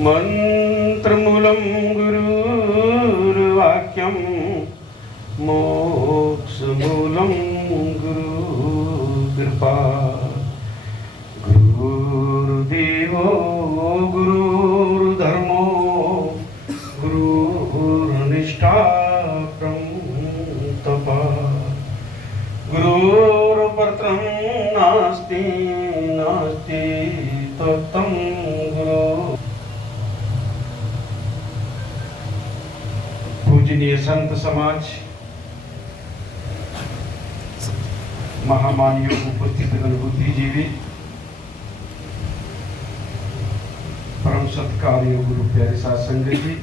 मंत्रमूलं गुरुर्वाक्यं मोक्षमूलं गुरुकृपा। गुरुर्देवो गुरुर्धर्मो गुरुर्निष्ठा तपः। गुरुर्पत्रं नास्ति नास्ति तत्तं गुरु। पूजनीय संत समाज, महामान्यों, उपस्थित बुद्धिजीवी, परम सत्कार्य गुरु प्यारे साथ संगत जी,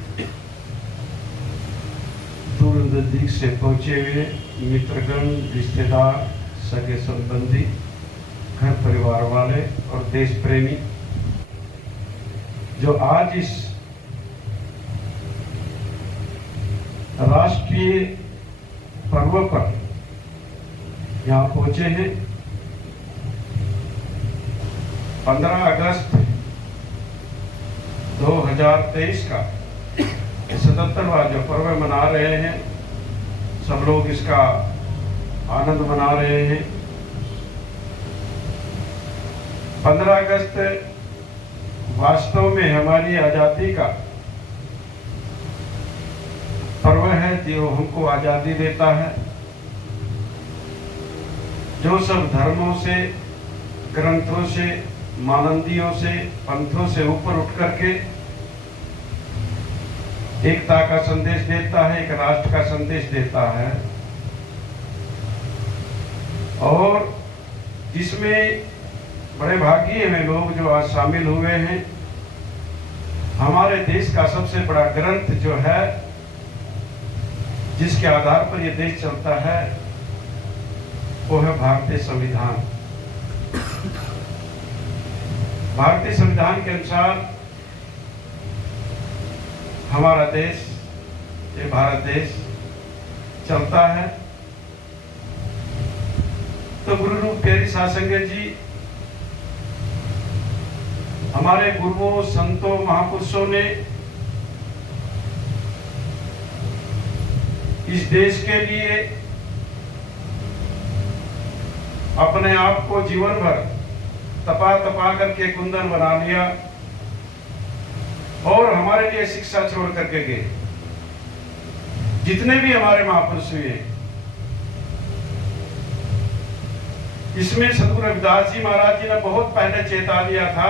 दूर नजदीक से पहुंचे हुए मित्रगण, रिश्तेदार, सगे संबंधी, घर परिवार वाले और देश प्रेमी जो आज इस राष्ट्रीय पर्व पर यहाँ पहुंचे हैं। 15 अगस्त 2023 का 77वां जो पर्व मना रहे हैं, सब लोग इसका आनंद मना रहे हैं। 15 अगस्त वास्तव में हमारी आजादी का पर्व है, जो हमको आजादी देता है, जो सब धर्मों से, ग्रंथों से, मानंदियों से, पंथों से ऊपर उठ करके एकता का संदेश देता है, एक राष्ट्र का संदेश देता है, और जिसमें बड़े भाग्य हैं लोग जो आज शामिल हुए हैं। हमारे देश का सबसे बड़ा ग्रंथ जो है, जिसके आधार पर यह देश चलता है, वो है भारतीय संविधान। भारतीय संविधान के अनुसार हमारा देश, ये भारत देश चलता है। तो गुरु रूप प्यारी साध संगत जी, हमारे गुरुओं, संतों, महापुरुषों ने इस देश के लिए अपने आप को जीवन भर तपा करके कुंदन बना लिया और हमारे लिए शिक्षा छोड़ करके गए। जितने भी हमारे महापुरुष हुए, इसमें सद्गुरु रविदास जी महाराज जी ने बहुत पहले चेता दिया था,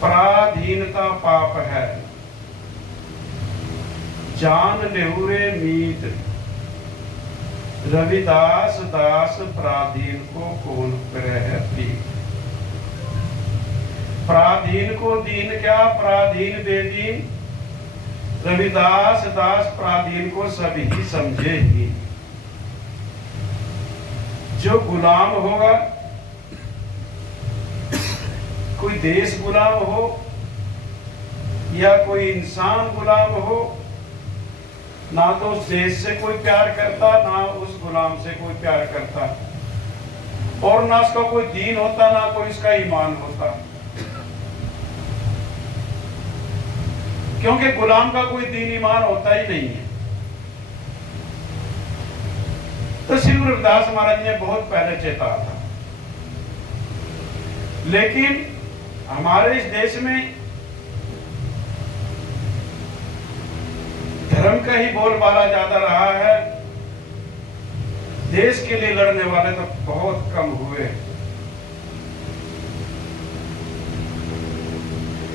पराधीनता पाप है, जान लेहुरे मीत, रविदास दास पराधीन को कौन करह प्रीत। पराधीन को दीन क्या, पराधीन बेदीन, रविदास दास पराधीन को सभी समझे ही। जो गुलाम होगा, कोई देश गुलाम हो या कोई इंसान गुलाम हो, ना तो उस देश से कोई प्यार करता, ना उस गुलाम से कोई प्यार करता, और ना उसका कोई दीन होता, ना कोई उसका ईमान होता। क्योंकि गुलाम का कोई दीन ईमान होता ही नहीं है। तो श्री गुरु रविदास महाराज ने बहुत पहले चेता था, लेकिन हमारे इस देश में धर्म का ही बोलबाला ज्यादा रहा है। देश के लिए लड़ने वाले तो बहुत कम हुए।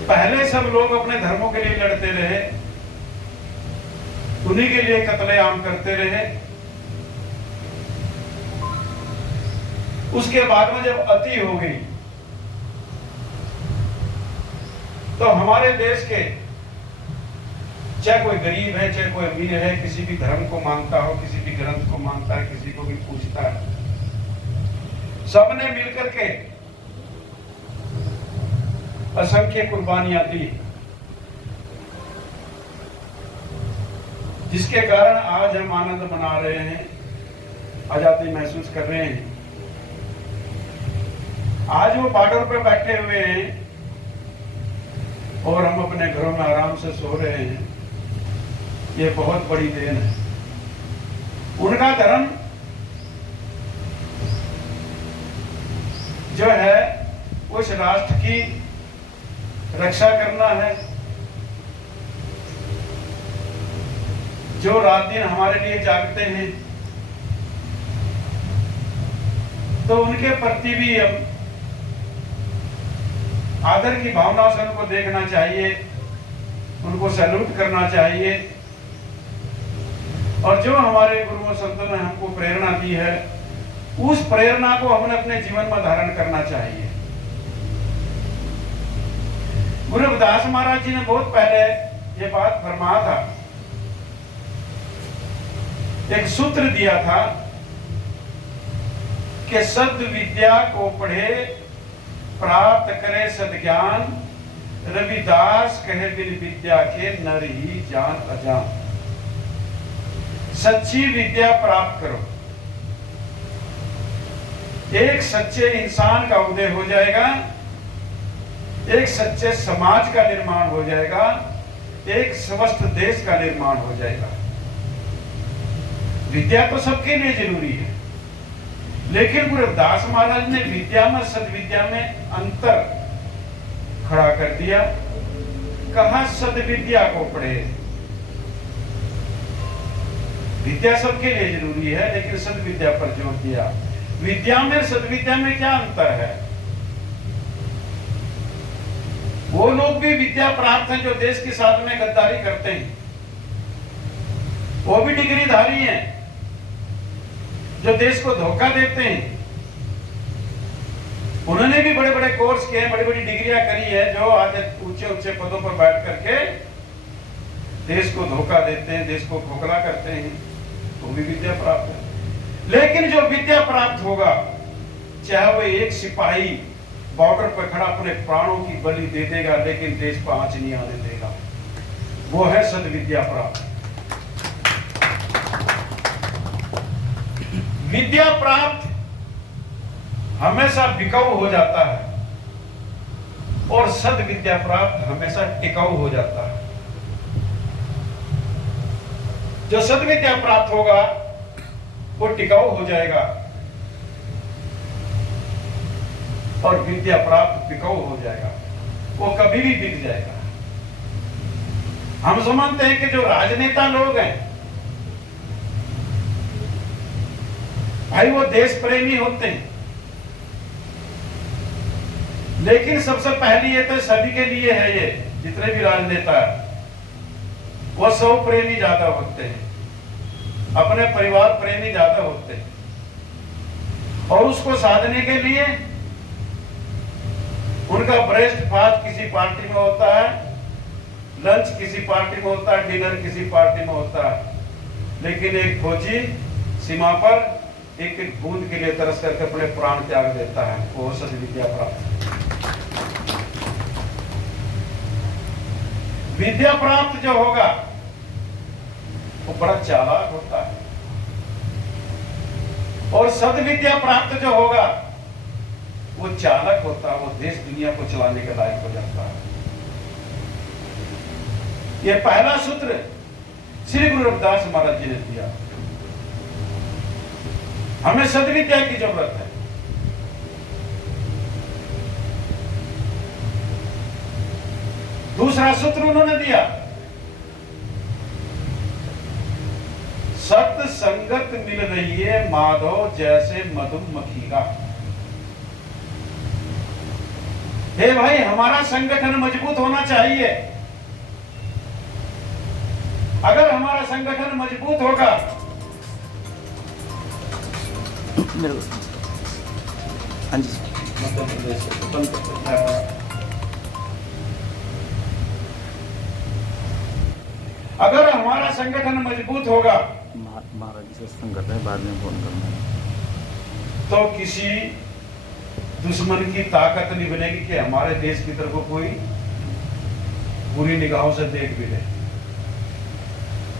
पहले सब लोग अपने धर्मों के लिए लड़ते रहे, उन्हीं के लिए कत्लेआम करते रहे। उसके बाद में जब अति हो गई, तो हमारे देश के, चाहे कोई गरीब है, चाहे कोई अमीर है, किसी भी धर्म को मानता हो, किसी भी ग्रंथ को मानता है, किसी को भी पूछता है, सबने मिलकर के असंख्य कुर्बानियां दी, जिसके कारण आज हम आनंद मना रहे हैं, आजादी महसूस कर रहे हैं। आज वो बॉर्डर पे बैठे हुए हैं और हम अपने घरों में आराम से सो रहे हैं, ये बहुत बड़ी देन है। उनका धर्म जो है उस राष्ट्र की रक्षा करना है, जो रात दिन हमारे लिए जागते हैं, तो उनके प्रति भी हम आदर की भावना से उनको देखना चाहिए, उनको सैल्यूट करना चाहिए। और जो हमारे गुरुओं संतों ने हमको प्रेरणा दी है, उस प्रेरणा को हमने अपने जीवन में धारण करना चाहिए। गुरु रविदास महाराज जी ने बहुत पहले ये बात फरमाया था, एक सूत्र दिया था कि सद विद्या को पढ़े प्राप्त करे सद्ज्ञान, रविदास कहे बिन विद्या के नर ही जान अजान। सच्ची विद्या प्राप्त करो, एक सच्चे इंसान का उदय हो जाएगा, एक सच्चे समाज का निर्माण हो जाएगा, एक स्वस्थ देश का निर्माण हो जाएगा। विद्या तो सबके लिए जरूरी है, लेकिन गुरु रविदास महाराज ने विद्या में सद्विद्या में अंतर खड़ा कर दिया। कहा सद्विद्या को पढ़े। विद्या सबके लिए जरूरी है, लेकिन सद्विद्या पर जोर दिया। विद्या में सद्विद्या में क्या अंतर है? वो लोग भी विद्या प्राप्त हैं जो देश के साथ में गद्दारी करते हैं, वो भी डिग्रीधारी हैं जो देश को धोखा देते हैं। उन्होंने भी बड़े बड़े कोर्स किए, बड़ी बड़ी डिग्रियां करी है, जो आज ऊंचे ऊंचे पदों पर बैठ करके देश को धोखा देते हैं, देश को खोखला करते हैं। वो भी विद्या प्राप्त है। लेकिन जो विद्या प्राप्त होगा, चाहे वो एक सिपाही बॉर्डर पर खड़ा अपने प्राणों की बलि दे देगा, लेकिन देश पर आंच नहीं आने देगा, वो है सद्विद्या प्राप्त। विद्या प्राप्त हमेशा बिकाऊ हो जाता है और सद्विद्या प्राप्त हमेशा टिकाऊ हो जाता है। जो सद्विद्या प्राप्त होगा वो टिकाऊ हो जाएगा और विद्या प्राप्त बिकाऊ हो जाएगा, वो कभी भी बिक जाएगा। हम समझते हैं कि जो राजनेता लोग हैं भाई वो देश प्रेमी होते हैं, लेकिन सबसे पहली ये तो सभी के लिए है, ये जितने भी राजनेता है वो सब प्रेमी ज्यादा होते हैं, अपने परिवार प्रेमी ज्यादा होते हैं। और उसको साधने के लिए उनका ब्रेकफास्ट किसी पार्टी में होता है, लंच किसी पार्टी में होता है, डिनर किसी पार्टी में होता है। लेकिन एक फौजी सीमा पर एक एक बूंद के लिए तरस करके अपने प्राण त्याग देता है, वो सद्विद्या प्राप्त। विद्या प्राप्त जो होगा वो बड़ा चालाक होता है, और सद्विद्या प्राप्त जो होगा वो चालक होता है, वो देश दुनिया को चलाने के लायक हो जाता है। ये पहला सूत्र श्री गुरु रविदास महाराज जी ने दिया। हमें सद्विद्या की जरूरत है। दूसरा सूत्र उन्होंने दिया, सत संगत मिल रही है माधव जैसे मधुमक्खी का। हे भाई, हमारा संगठन मजबूत होना चाहिए। अगर हमारा संगठन मजबूत होगा, हाँ जी, अगर हमारा संगठन मजबूत होगा, महाराज जी से संगठन है, बाद में फोन करना है, तो किसी दुश्मन की ताकत नहीं बनेगी कि हमारे देश की तरफ कोई बुरी निगाहों से देख भी ले।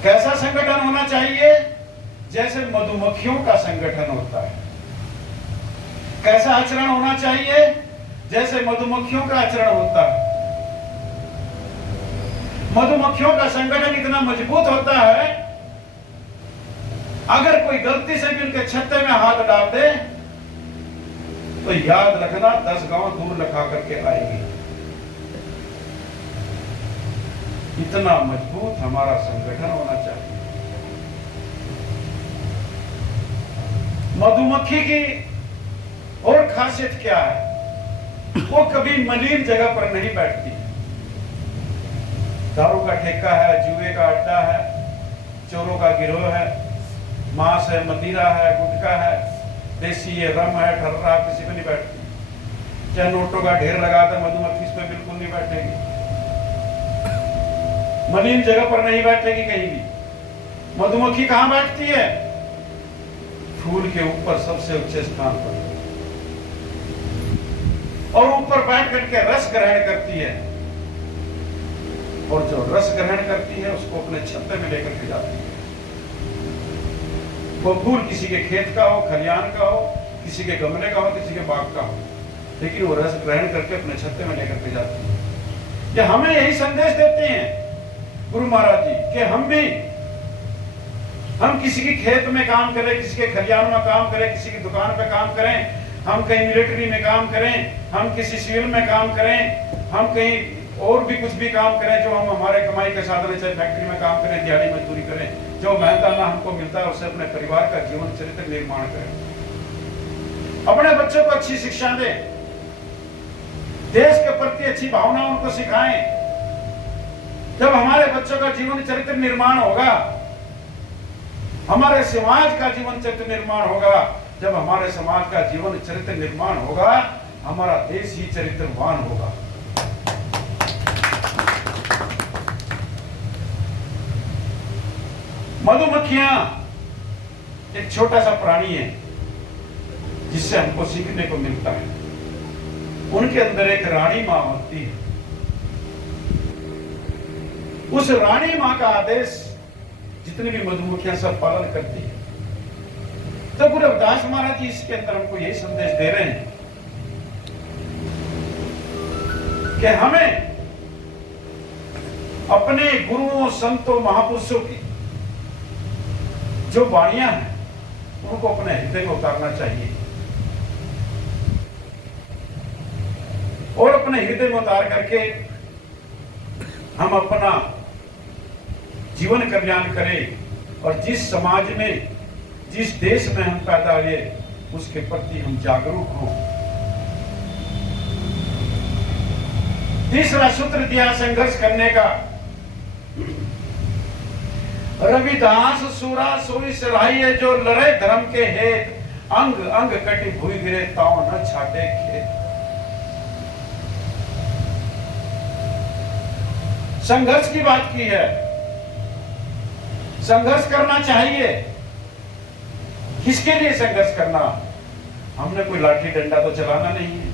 कैसा संगठन होना चाहिए? जैसे मधुमक्खियों का संगठन होता है। कैसा आचरण होना चाहिए? जैसे मधुमक्खियों का आचरण होता है। मधुमक्खियों का संगठन इतना मजबूत होता है, अगर कोई गलती से भी उनके छत्ते में हाथ डाल दे तो याद रखना 10 गांव दूर लगा करके आएगी। इतना मजबूत हमारा संगठन होना चाहिए। मधुमक्खी की और खासियत क्या है? वो कभी मलिन जगह पर नहीं बैठती। दारू का ठेका है, जुए का अड्डा है, चोरों का गिरोह है, मांस है, मदिरा है, गुटखा है, देसी है, रम है, ठर्रा, किसी पे नहीं बैठती। चाहे नोटों का ढेर लगा दे, मधुमक्खी इस पे बिल्कुल नहीं बैठेगी। मलिन जगह पर नहीं बैठेगी कहीं भी। मधुमक्खी कहां बैठती है? फूल के ऊपर सबसे ऊंचे स्थान पर, और ऊपर बैठ करके रस ग्रहण करती है, और जो रस ग्रहण करती है उसको अपने छत्ते में लेकर के जाती है। वो फूल किसी के खेत का हो, खलियान का हो, किसी के गमले का हो, किसी के बाग का हो, लेकिन वो रस ग्रहण करके अपने छत्ते में लेकर के जाती है। ये हमें यही संदेश देते हैं गुरु महाराज जी कि हम किसी के खेत में काम करें, किसी के खलियान में काम करें, किसी की दुकान पे काम करें, हम कहीं मिलिट्री में काम करें, हम किसी सिविल में काम करें, हम कहीं और भी कुछ भी काम करें जो हम हमारे कमाई के साधन, चाहे फैक्ट्री में काम करें, दिहाड़ी मजदूरी करें, जो मेहनताना हमको मिलता है उससे अपने परिवार का जीवन चरित्र निर्माण करें, अपने बच्चों को अच्छी शिक्षा दें, देश के प्रति अच्छी भावना उनको सिखाएं। जब हमारे बच्चों का जीवन चरित्र निर्माण होगा, हमारे समाज का जीवन चरित्र निर्माण होगा। जब हमारे समाज का जीवन चरित्र निर्माण होगा, हमारा देश ही चरित्रवान होगा। मधुमक्खियां एक छोटा सा प्राणी है जिससे हमको सीखने को मिलता है। उनके अंदर एक रानी मां होती है। उस रानी मां का आदेश जितनी भी मधुमक्खियां सब पालन करती है। तो गुरु रविदास महाराज जी इसके अंदर हमको यही संदेश दे रहे हैं कि हमें अपने गुरुओं, संतों, महापुरुषों की जो वाणियां हैं उनको अपने हृदय में उतारना चाहिए, और अपने हृदय में उतार करके हम अपना जीवन कल्याण करें, और जिस समाज में, जिस देश में हम पैदा हुए उसके प्रति हम जागरूक हों। तीसरा सूत्र दिया संघर्ष करने का। रविदास सूरा सोई सराहिए, जो लड़े धर्म के हेत, अंग अंग कटी भूई गिरे ताऊ न छाटे खेत। संघर्ष की बात की है। संघर्ष करना चाहिए। किसके लिए संघर्ष करना? हमने कोई लाठी डंडा तो चलाना नहीं है,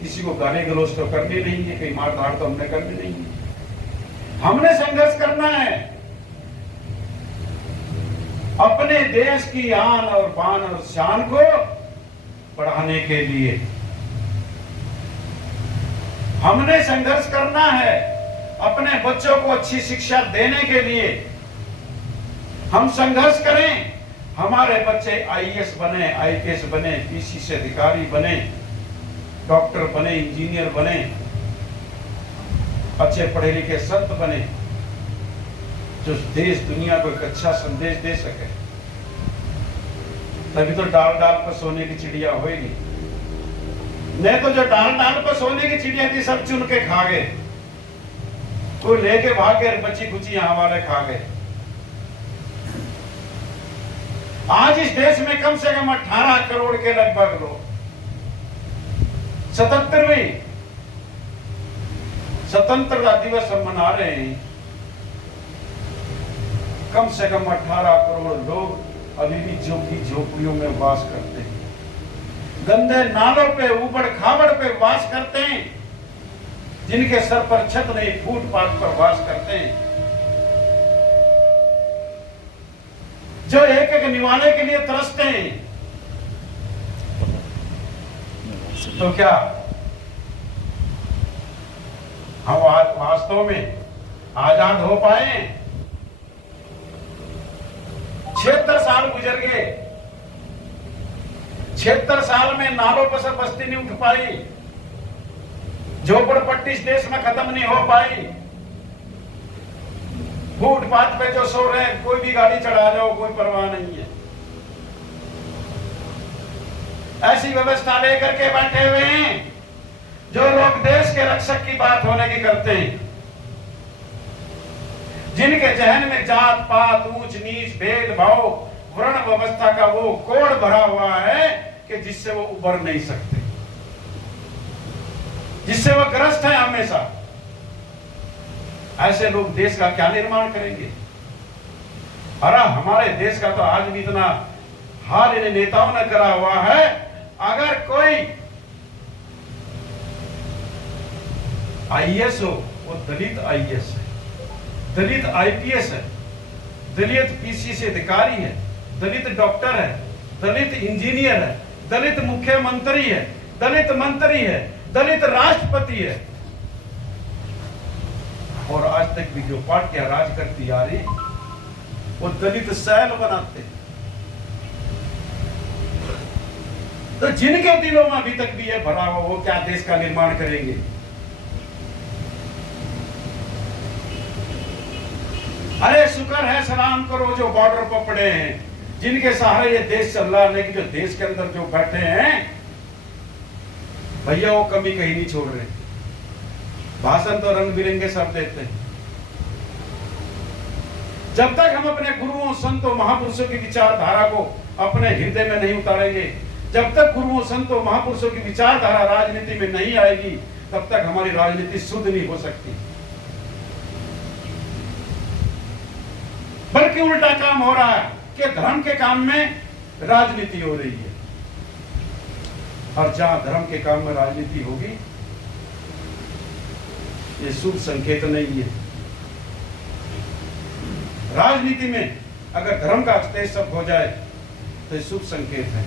किसी को गाली गलौज तो करनी नहीं है, कोई मार धाड़ तो हमने करनी नहीं है। हमने संघर्ष करना है अपने देश की आन और बान और शान को बढ़ाने के लिए। हमने संघर्ष करना है अपने बच्चों को अच्छी शिक्षा देने के लिए। हम संघर्ष करें, हमारे बच्चे आईएएस बने, आईपीएस बने, पीसीसी अधिकारी बने, डॉक्टर बने, इंजीनियर बने, अच्छे पढ़े लिखे संत बने, जो देश दुनिया को एक अच्छा संदेश दे सके। तभी तो डाल डाल पर सोने की चिड़िया होगी। नहीं तो जो डाल डाल पर सोने की चिड़िया थी सब चुन के खा गए, कोई लेके भाग गए, बची कुची यहां वाले खा गए। आज इस देश में कम से कम 18 करोड़ के लगभग लोग 77वीं स्वतंत्रता दिवस हम मना रहे हैं। कम से कम 18 करोड़ लोग अभी भी झोंकी झोपड़ियों में वास करते हैं, गंदे नालों पे, ऊबड़ खाबड़ पे वास करते हैं, जिनके सर पर छत नहीं, फुटपाथ पर वास करते हैं, जो एक एक निवाले के लिए तरसते हैं। तो क्या हम वास्तव में आजाद हो पाए। 76 साल गुजर गए। 76 साल में नालों पर से बस्ती नहीं उठ पाई, झोपड़पट्टी इस देश में खत्म नहीं हो पाई। फुटपाथ पे जो सो रहे हैं, कोई भी गाड़ी चढ़ा जाओ, कोई परवाह नहीं है। ऐसी व्यवस्था लेकर के बैठे हुए हैं जो लोग देश के रक्षक की बात होने की करते हैं, जिनके जहन में जात पात, ऊंच नीच, भेदभाव, वर्ण व्यवस्था का वो कोड़ भरा हुआ है कि जिससे वो उबर नहीं सकते, जिससे वो ग्रस्त है हमेशा। ऐसे लोग देश का क्या निर्माण करेंगे? अरे हमारे देश का तो आज भी इतना हाल इन नेताओं ने करा हुआ है। अगर कोई आईएएस हो, वो दलित आईएएस है, दलित आईपीएस है, दलित पीसीसी अधिकारी है, दलित डॉक्टर है, दलित इंजीनियर है, दलित मुख्यमंत्री है, दलित मंत्री है, दलित राष्ट्रपति है। और आज तक भी जो पार्टियां राज करती आ रही, वो दलित सेल बनाते हैं। तो जिनके दिलों में अभी तक भी ये भरा हुआ, वो क्या देश का निर्माण करेंगे? अरे शुक्र है, सलाम करो जो बॉर्डर पर पड़े हैं, जिनके सहारे ये देश चल रहा है। लेकिन जो देश के अंदर जो बैठे हैं भैया, वो कमी कहीं नहीं छोड़ रहे। भाषण तो रंग बिरंगे सब देते हैं। जब तक हम अपने गुरुओं, संतों, महापुरुषों की विचारधारा को अपने हृदय में नहीं उतारेंगे, जब तक गुरुओं, संतों, महापुरुषों की विचारधारा राजनीति में नहीं आएगी, तब तक हमारी राजनीति शुद्ध नहीं हो सकती। बल्कि उल्टा काम हो रहा है कि धर्म के काम में राजनीति हो रही है। और जहां धर्म के काम में राजनीति होगी, ये शुभ संकेत नहीं है। राजनीति में अगर धर्म का तेज शब्द हो जाए तो ये शुभ संकेत है।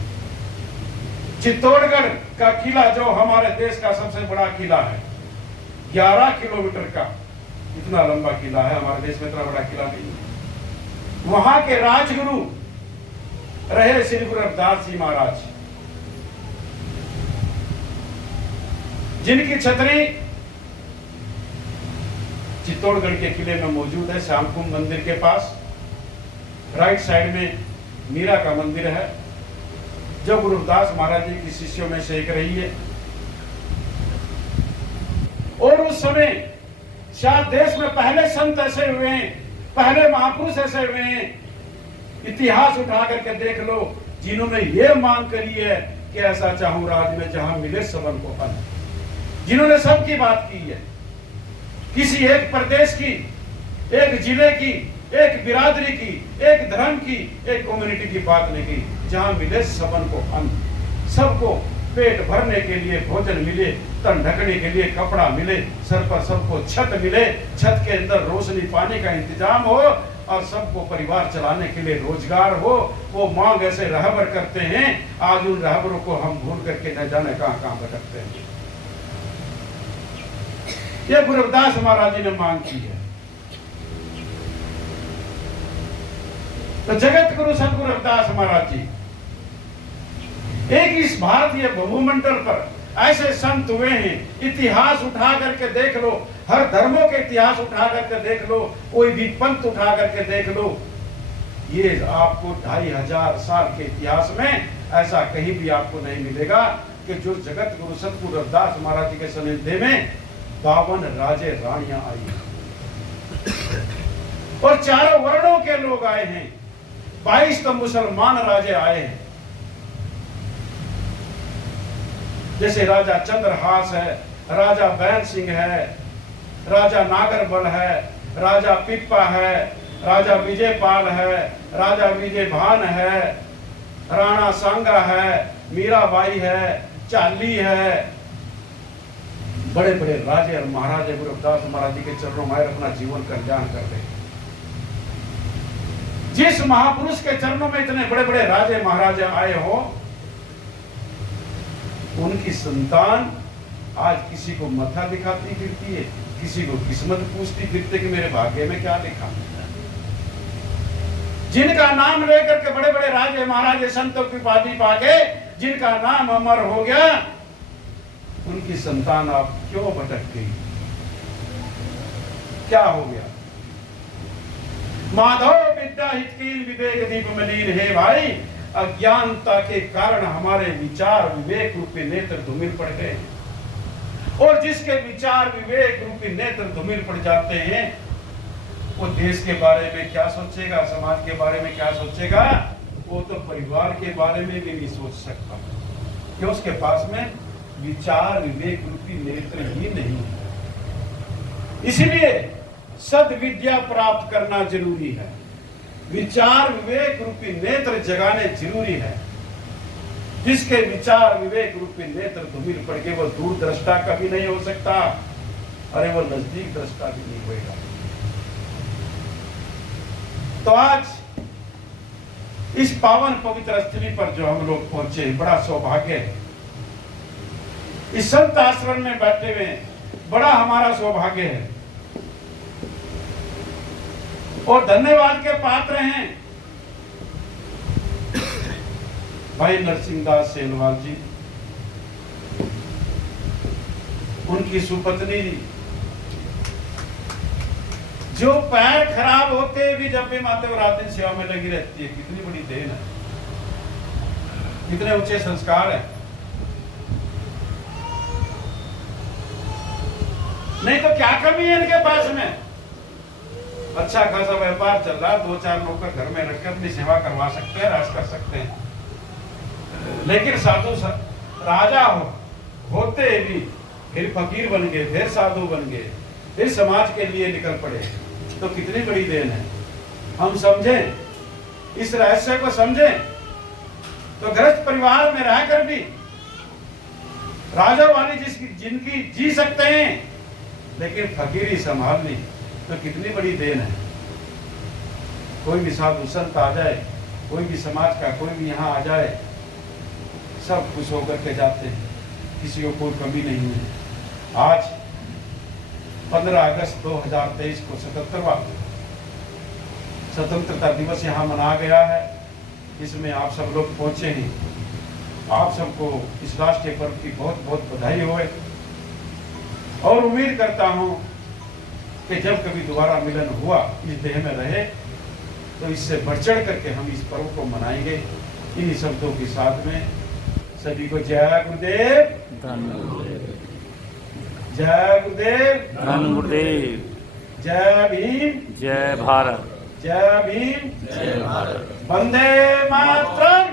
चित्तौड़गढ़ का किला, जो हमारे देश का सबसे बड़ा किला है, 11 किलोमीटर का इतना लंबा किला है। हमारे देश में इतना बड़ा किला नहीं है। वहां के राजगुरु रहे श्री गुरु रविदास जी महाराज, जिनकी छतरी चित्तौड़गढ़ के किले में मौजूद है, श्यामकुंड मंदिर के पास। राइट साइड में मीरा का मंदिर है, जो गुरु रविदास महाराज जी की शिष्यों में से एक रही है। और उस समय शायद देश में पहले संत ऐसे हुए हैं, पहले महापुरुष ऐसे हुए हैं, इतिहास उठा करके देख लो, जिन्होंने ये मांग करी है कि ऐसा चाहूं राज में जहां मिले सबन को फल, जिन्होंने सबकी बात की है। किसी एक प्रदेश की, एक जिले की, एक बिरादरी की, एक धर्म की, एक कम्युनिटी की बात नहीं की। जहां मिले सबन को अन्न, सबको पेट भरने के लिए भोजन मिले, तन ढकने के लिए कपड़ा मिले, सर पर सबको छत मिले, छत के अंदर रोशनी पानी का इंतजाम हो, और सबको परिवार चलाने के लिए रोजगार हो। वो मांग ऐसे रहबर करते हैं, आज उन रहबरों को हम भूल करके न जाने कहां भटकते हैं। ये गुरु रविदास महाराज जी ने मांग की है। तो जगत गुरु सदगुरु रविदास महाराज जी, एक इस भारतीय भूमंडल पर ऐसे संत हुए हैं। इतिहास उठा करके देख लो, हर धर्मों के इतिहास उठा करके देख लो, कोई भी पंथ उठा करके देख लो, ये आपको 2500 साल के इतिहास में ऐसा कहीं भी आपको नहीं मिलेगा कि जो जगत गुरु सदगुरु रविदास महाराज जी के सानिध्य में 52 राजे रानियां आई और चारों वर्णों के लोग आए हैं। 22 तो मुसलमान राजे आए हैं, जैसे राजा चंद्रहास है, राजा बैन सिंह है, राजा नागरबल है, राजा पिप्पा है, राजा विजयपाल है, राजा विजय भान है, राणा सांगा है, मीराबाई है, चाली है। बड़े बड़े राजे और महाराजे गुरु रविदास महाराज जी के चरणों में अपना जीवन कल्याण कर रहे हैं। जिस महापुरुष के चरणों में इतने बड़े बड़े राजे महाराजे आए हो, उनकी संतान आज किसी को मथा दिखाती फिरती है, किसी को किस्मत पूछती फिरते कि मेरे भाग्य में क्या लिखा। जिनका नाम लेकर के बड़े बड़े राजे महाराजे संतों की उपाधि पाके जिनका नाम अमर हो गया, उनकी संतान आप क्यों भटक गई? क्या हो गया? माधव विद्या हितकीन विवेक दीप मलिन है भाई, अज्ञानता के कारण हमारे विचार विवेक रूपी नेत्र धूमिल पड़ गए। और जिसके विचार विवेक रूपी नेत्र धूमिल पड़ जाते हैं, वो देश के बारे में क्या सोचेगा, समाज के बारे में क्या सोचेगा? वो तो परिवार के बारे में भी नहीं सोच सकता, क्यों? उसके पास में विचार विवेक रूपी नेत्र ही नहीं है। इसीलिए सद्विद्या प्राप्त करना जरूरी है, विचार विवेक रूपी नेत्र जगाने जरूरी है। जिसके विचार विवेक रूपी नेत्र धूमिल पड़ के वो दूर दृष्टा कभी नहीं हो सकता, अरे वो नजदीक दृष्टा भी नहीं होगा। तो आज इस पावन पवित्र स्थली पर जो हम लोग पहुंचे, बड़ा सौभाग्य है। इस संत आश्रम में बैठे हुए बड़ा हमारा सौभाग्य है और धन्यवाद के पात्र हैं भाई नरसिंहदास सेनवाल जी, उनकी सुपत्नी जो पैर खराब होते भी जब भी माते और रात दिन सेवा में लगी रहती है। कितनी बड़ी देन है, कितने ऊंचे संस्कार है। नहीं तो क्या कमी है इनके पास में? अच्छा खासा व्यापार चल रहा है, 2-4 लोग का घर में रखकर अपनी सेवा करवा सकते हैं, राज कर सकते हैं। लेकिन साधु राजा होते भी फिर फकीर बन गए, फिर साधु बन गए, फिर समाज के लिए निकल पड़े, तो कितनी बड़ी देन है। हम समझें, इस रहस्य को समझें, तो गृहस्थ परिवार में रहकर भी राजा वाली जिनकी जी सकते हैं, लेकिन फकीरी संभाल ली, तो कितनी बड़ी देन है। कोई भी साधु संत आ जाए, कोई भी समाज का कोई भी यहाँ आ जाए, सब खुश होकर के जाते हैं, किसी को कोई कमी नहीं है। आज 15 अगस्त 2023 को 77वां स्वतंत्रता दिवस यहाँ मनाया गया है। इसमें आप सब लोग पहुंचे हैं। आप सबको इस राष्ट्रीय पर्व की बहुत बहुत बधाई होए और उम्मीद करता हूँ कि जब कभी दोबारा मिलन हुआ, इस देह में रहे, तो इससे बढ़ चढ़ करके हम इस पर्व को मनाएंगे। इन्हीं शब्दों के साथ में सभी को जय गुरुदेव, जय गुरुदेव, धन गुरुदेव, जय भीम, जय भारत, जय भीम, जय भारत, वंदे मातरम।